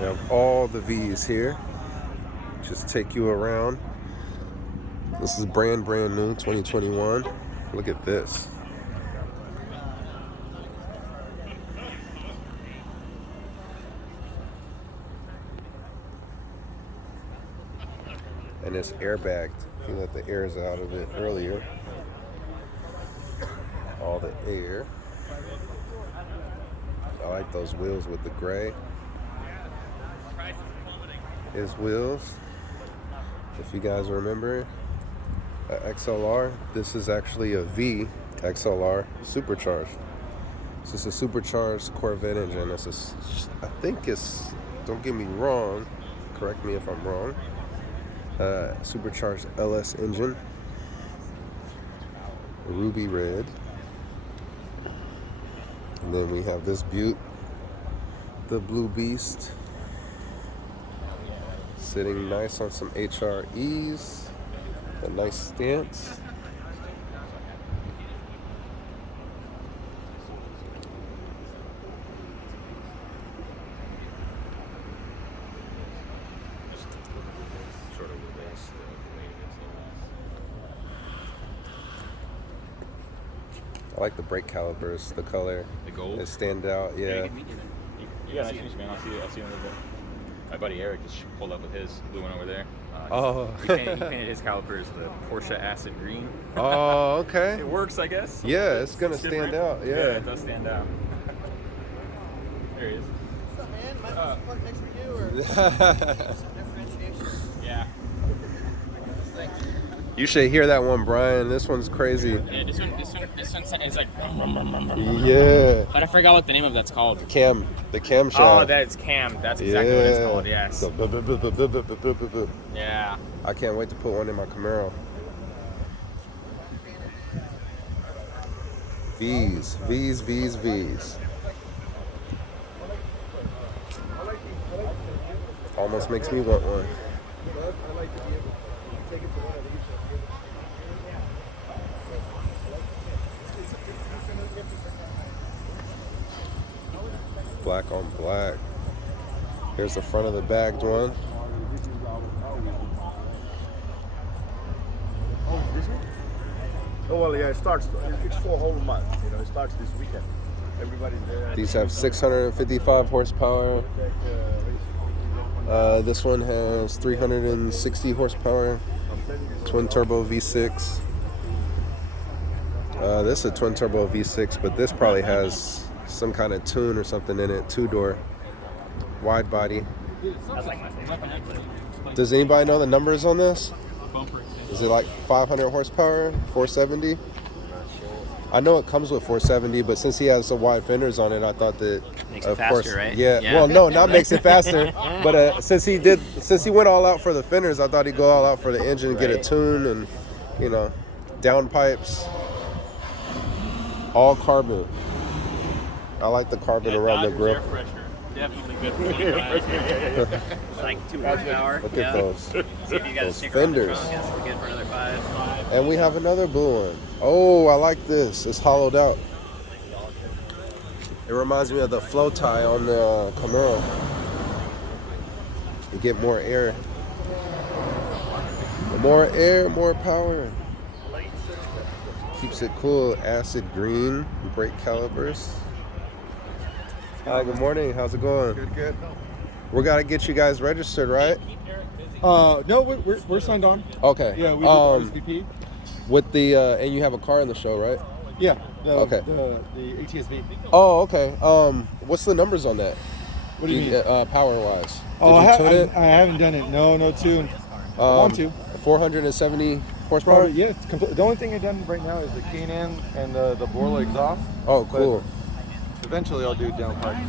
We have all the V's here. Just take you around. This is brand new 2021. Look at this. And it's airbagged. You let the airs out of it earlier. All the air. I like those wheels with the gray. His wheels. If you guys remember, XLR. This is actually a V XLR supercharged. This is a supercharged Corvette engine. I think it's, don't get me wrong, correct me if I'm wrong, supercharged LS engine, ruby red. And then we have this Butte, the Blue Beast, sitting nice on some HREs, a nice stance. I like the brake calipers, the color. The gold? It stand out, yeah. You got nice finish, man. I'll see you in a little bit. My buddy Eric just pulled up with his blue one over there. He painted his calipers the Porsche Acid Green. Oh, okay. It works, I guess. Yeah, it's gonna stand out. Yeah, it does stand out. There he is. What's up, man? Am I supposed to park next to you or some differentiation? Yeah. You should hear that one, Brian. This one's crazy. Yeah, this one is like. Yeah. But I forgot what the name of that's called. The camshaft. Oh, that's cam. That's exactly what it's called. Yes. So, Yeah. I can't wait to put one in my Camaro. V's. Almost makes me want one. Black on black. Here's the front of the bagged one. Oh, well, yeah, it starts. It's for a whole month. You know, it starts this weekend. Everybody's there. These have 655 horsepower. This one has 360 horsepower. Twin turbo V6. This is a twin turbo V6, but this probably has some kind of tune or something in it. 2-door, wide body. Does anybody know the numbers on this? Is it like 500 horsepower, 470? I know it comes with 470, but since he has some wide fenders on it, I thought that, Makes it faster, right? Yeah. Well, no, not makes it faster, but since he went all out for the fenders, I thought he'd go all out for the engine, get a tune, and downpipes, all carbon. I like the carbon around the grill. Definitely good for it's like 2 horsepower. Look at those. See if you got Those a sticker on the fenders. front. Yes, we're good for another 5. And we have another blue one. Oh, I like this. It's hollowed out. It reminds me of the flow tie on the Camaro. You get more air. More air, more power. Keeps it cool. Acid green brake calipers. Hi, good morning. How's it going? Good. We gotta get you guys registered, right? No, we're signed on. Okay. Yeah, we did the RSVP. With the and you have a car in the show, right? Yeah. Okay. The ATSV. Oh, okay. What's the numbers on that? What do you mean? Power wise? Oh, Did you tune it? I haven't done it. No tune. I want to. 470 horsepower. Yeah, it's the only thing I've done right now is the K&N and the Borla exhaust. Oh, cool. But eventually, I'll do downpipe.